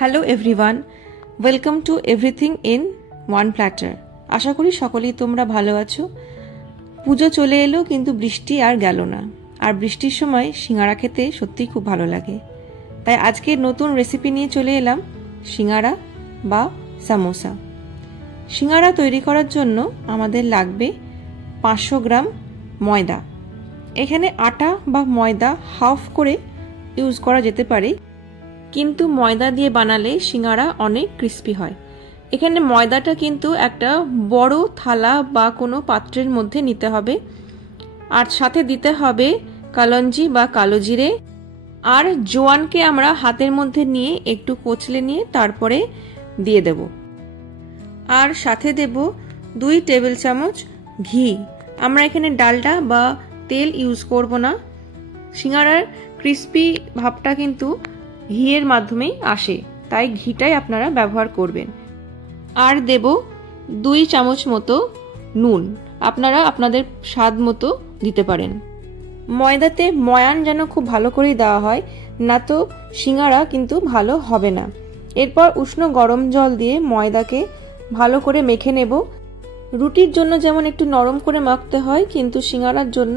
Hello everyone, welcome to everything in one platter. আশা করি সকলেই তোমরা ভালো আছো। পুজো চলে এলো, কিন্তু বৃষ্টি আর গেল না। আর বৃষ্টির সময় সিঙ্গারা খেতে সত্যিই খুব ভালো লাগে। তাই আজকে নতুন রেসিপি নিয়ে চলে এলাম, সিঙ্গারা বা সামোসা। সিঙ্গারা তৈরি করার জন্য আমাদের লাগবে 500 গ্রাম ময়দা। এখানে আটা বা ময়দা হাফ করে ইউজ করা যেতে পারে, কিন্তু ময়দা দিয়ে বানালে সিঙ্গারা অনেক ক্রিস্পি হয়। এখানে ময়দাটা কিন্তু একটা বড় থালা বা কোনো পাত্রের মধ্যে নিতে হবে, আর সাথে দিতে হবে কালঞ্জি বা কালো জিরে, আর জোয়ানকে আমরা হাতের মধ্যে নিয়ে একটু কচলে নিয়ে তারপরে দিয়ে দেব। আর সাথে দেব 2 টেবিল চামচ ঘি। আমরা এখানে ডালডা বা তেল ইউজ করব না। সিঙ্গারার ক্রিস্পি ভাবটা কিন্তু ঘিয়ের মাধ্যমেই আসে, তাই ঘিটাই আপনারা ব্যবহার করবেন। আর দেব 2 চামচ মতো নুন, আপনারা আপনাদের স্বাদ মতো দিতে পারেন। ময়দাতে ময়ান যেন খুব ভালো করেই দেওয়া হয়, না তো সিঙ্গারা কিন্তু ভালো হবে না। এরপর উষ্ণ গরম জল দিয়ে ময়দাকে ভালো করে মেখে নেব। রুটির জন্য যেমন একটু নরম করে মাখতে হয়, কিন্তু সিঙ্গারার জন্য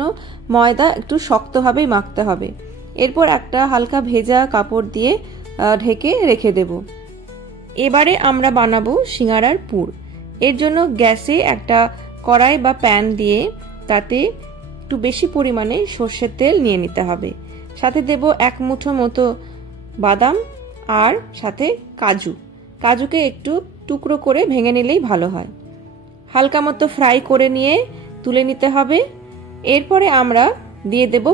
ময়দা একটু শক্তভাবেই মাখতে হবে। এরপর একটা হালকা ভেজা কাপড় দিয়ে ঢেকে রেখে দেব। এবারে আমরা বানাবো সিঙ্গারার পুর। এর জন্য গ্যাসে একটা কড়াই বা প্যান দিয়ে তাতে একটু বেশি পরিমাণে সর্ষের তেল নিয়ে নিতে হবে। সাথে দেব 1 মুঠো মতো বাদাম, আর সাথে কাজুকে একটু টুকরো করে ভেঙে নিলেই ভালো হয়। হালকা মতো ফ্রাই করে নিয়ে তুলে নিতে হবে। এরপরে আমরা দিয়ে দেব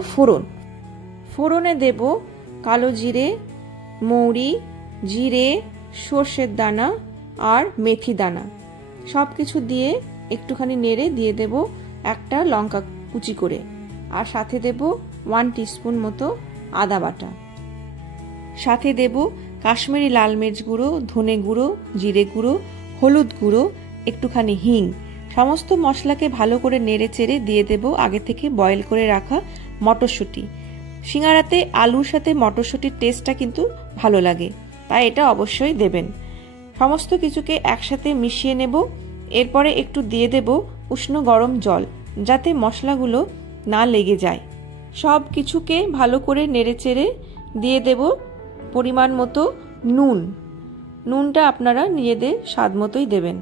ফোড়নে দেব কালো জিরে, মৌরি, জিরে, সর্ষের দানা আর মেথি দানা। সব কিছু দিয়ে একটুখানি নেড়ে দিয়ে দেব একটা লঙ্কা কুচি করে, আর সাথে দেব 1 টিস্পুন মতো আদা বাটা। সাথে দেব কাশ্মীরি লাল মির্চ গুঁড়ো, ধনে গুঁড়ো, জিরে গুঁড়ো, হলুদ গুঁড়ো, একটুখানি হিং। সমস্ত মশলাকে ভালো করে নেড়ে চেড়ে দিয়ে দেব আগে থেকে বয়েল করে রাখা মটরশুঁটি। সিঙ্গারাতে আলুর সাথে মটরশুঁটির টেস্টটা কিন্তু ভালো লাগে, তাই এটা অবশ্যই দেবেন। সমস্ত কিছুকে একসাথে মিশিয়ে নেব। এরপরে একটু দিয়ে দেব উষ্ণ গরম জল, যাতে মশলাগুলো না লেগে যায়। সব কিছুকে ভালো করে নেড়ে চেড়ে দিয়ে দেব পরিমাণ মতো নুনটা আপনারা নিজেদের স্বাদ মতোই দেবেন।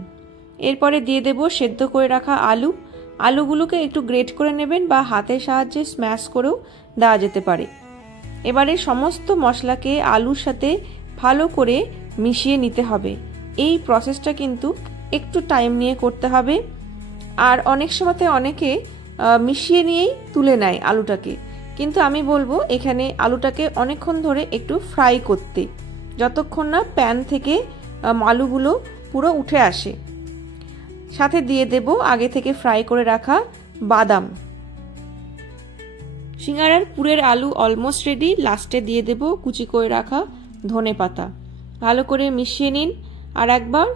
এরপরে দিয়ে দেব সেদ্ধ করে রাখা আলুগুলোকে একটু গ্রেট করে নেবেন, বা হাতের সাহায্যে স্ম্যাশ করেও দেওয়া যেতে পারে। এবারে সমস্ত মশলাকে আলুর সাথে ভালো করে মিশিয়ে নিতে হবে। এই প্রসেসটা কিন্তু একটু টাইম নিয়ে করতে হবে। আর অনেক সময়তে অনেকে মিশিয়ে নিয়েই তুলে নেয় আলুটাকে, কিন্তু আমি বলবো এখানে আলুটাকে অনেকক্ষণ ধরে একটু ফ্রাই করতে, যতক্ষণ না প্যান থেকে আলুগুলো পুরো উঠে আসে। সাথে দিয়ে দেব আগে থেকে ফ্রাই করে রাখা বাদাম। সিঙ্গারার পুরের আলু অলমোস্ট রেডি। লাস্টে দিয়ে দেব কুচি করে রাখা ধনে পাতা। ভালো করে মিশিয়ে নিন আর একবার,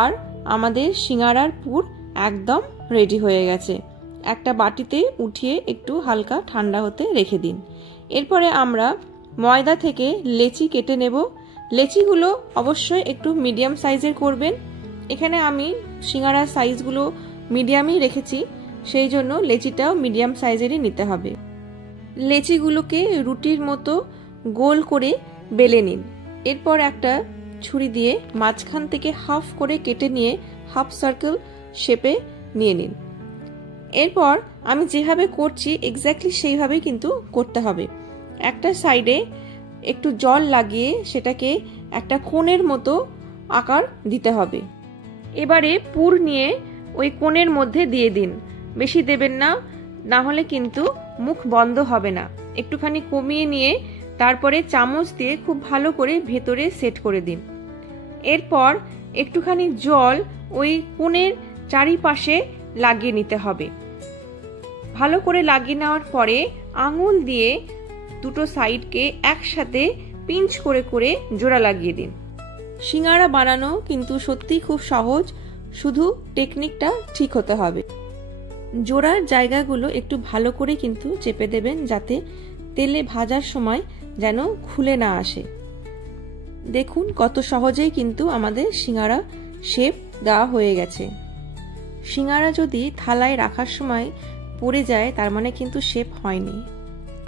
আর আমাদের সিঙ্গারার পুর একদম রেডি হয়ে গেছে। একটা বাটিতে উঠিয়ে একটু হালকা ঠান্ডা হতে রেখে দিন। এরপরে আমরা ময়দা থেকে লেচি কেটে নেব। লেচিগুলো অবশ্যই একটু মিডিয়াম সাইজের করবেন। এখানে আমি সিঙ্গারার সাইজগুলো মিডিয়ামই রেখেছি, সেই জন্য লেচিটাও মিডিয়াম সাইজেরই নিতে হবে। লেচিগুলোকে রুটির মতো গোল করে বেলে নিন। এরপর একটা ছুরি দিয়ে মাঝখান থেকে হাফ করে কেটে নিয়ে হাফ সার্কেল শেপে নিয়ে নিন। এরপর আমি যেভাবে করছি এক্স্যাক্টলি সেইভাবেই কিন্তু করতে হবে। একটা সাইডে একটু জল লাগিয়ে সেটাকে একটা কোণের মতো আকার দিতে হবে। এবারে পুর নিয়ে ওই কোণের মধ্যে দিয়ে দিন, বেশি দেবেন না, না হলে কিন্তু মুখ বন্ধ হবে না। একটুখানি কমিয়ে নিয়ে তারপরে চামচ দিয়ে খুব ভালো করে ভেতরে সেট করে দিন। এরপর একটুখানি জল ওই কোণের চারিপাশে লাগিয়ে নিতে হবে। ভালো করে লাগিয়ে নেওয়ার পরে আঙুল দিয়ে দুটো সাইডকে একসাথে পিঞ্চ করে করে জোড়া লাগিয়ে দিন। সিঙ্গারা বানানো কিন্তু সত্যিই খুব সহজ, শুধু টেকনিকটা ঠিক হতে হবে। জোড়ার জায়গাগুলো একটু ভালো করে কিন্তু চেপে দেবেন, যাতে তেলে ভাজার সময় যেন খুলে না আসে। দেখুন কত সহজেই কিন্তু আমাদের সিঙ্গারা শেপ দেওয়া হয়ে গেছে। সিঙ্গারা যদি থালায় রাখার সময় পড়ে যায় তার মানে কিন্তু শেপ হয়নি।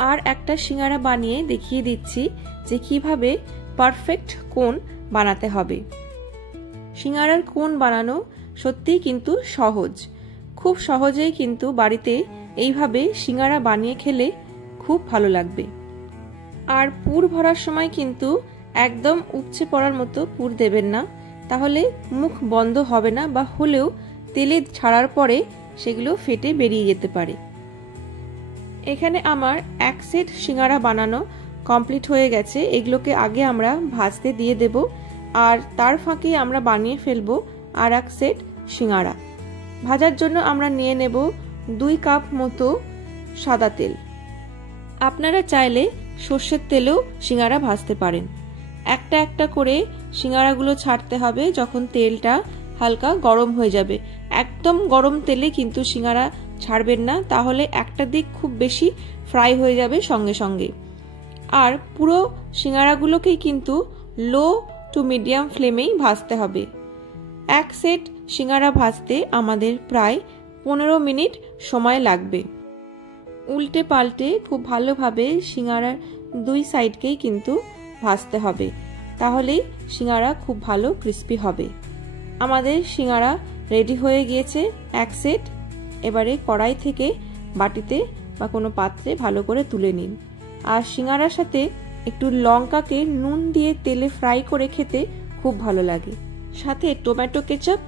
আর একটা সিঙ্গারা বানিয়ে দেখিয়ে দিচ্ছি যে কিভাবে পারফেক্ট কোণ বানাতে হবে। সিঙ্গারার কোণ বানানো সত্যিই কিন্তু সহজ, খুব সহজেই কিন্তু বাড়িতে এইভাবে সিঙ্গারা বানিয়ে খেলে খুব ভালো লাগবে। আর পুর ভরার সময় কিন্তু একদম উপচে পড়ার মতো পুর দেবেন না, তাহলে মুখ বন্ধ হবে না, বা হলেও তেলে ছাড়ার পরে সেগুলো ফেটে বেরিয়ে যেতে পারে। এখানে আমার এক সেট সিঙ্গারা বানানো কমপ্লিট হয়ে গেছে। এগুলোকে আগে আমরা ভাজতে দিয়ে দেব, আর তার ফাঁকে আমরা বানিয়ে ফেলবো আর এক সেট সিঙ্গারা। ভাজার জন্য আমরা নিয়ে নেব 2 কাপ মতো সাদা তেল। আপনারা চাইলে সর্ষের তেলেও সিঙ্গারা ভাজতে পারেন। একটা একটা করে সিঙ্গারাগুলো ছাড়তে হবে যখন তেলটা হালকা গরম হয়ে যাবে। একদম গরম তেলে কিন্তু সিঙ্গারা ছাড়বেন না, তাহলে একটা দিক খুব বেশি ফ্রাই হয়ে যাবে সঙ্গে সঙ্গে। আর পুরো সিঙ্গারাগুলোকেই কিন্তু লো টু মিডিয়াম ফ্লেমেই ভাজতে হবে। এক সেট সিঙ্গারা ভাজতে আমাদের প্রায় 15 মিনিট সময় লাগবে। উল্টে পাল্টে খুব ভালোভাবে সিঙ্গারার 2 সাইডকেই কিন্তু ভাজতে হবে, তাহলেই সিঙ্গারা খুব ভালো ক্রিস্পি হবে। আমাদের সিঙ্গারা রেডি হয়ে গিয়েছে এক সেট। এবারে কড়াই থেকে বাটিতে বা কোনো পাত্রে ভালো করে তুলে নিন। আর সিঙ্গারার সাথে একটু লঙ্কাকে নুন দিয়ে তেলে ফ্রাই করে খেতে খুব ভালো লাগে। সাথে টমেটো কেচাপ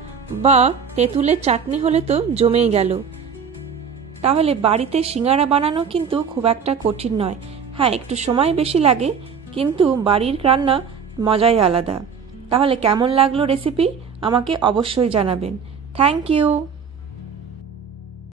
বা তেঁতুলের চাটনি হলে তো জমেই গেল। তাহলে বাড়িতে সিঙ্গারা বানানো কিন্তু খুব একটা কঠিন নয়। হ্যাঁ, একটু সময় বেশি লাগে, কিন্তু বাড়ির রান্না মজাই আলাদা। তাহলে কেমন লাগলো রেসিপি আমাকে অবশ্যই জানাবেন। Thank you.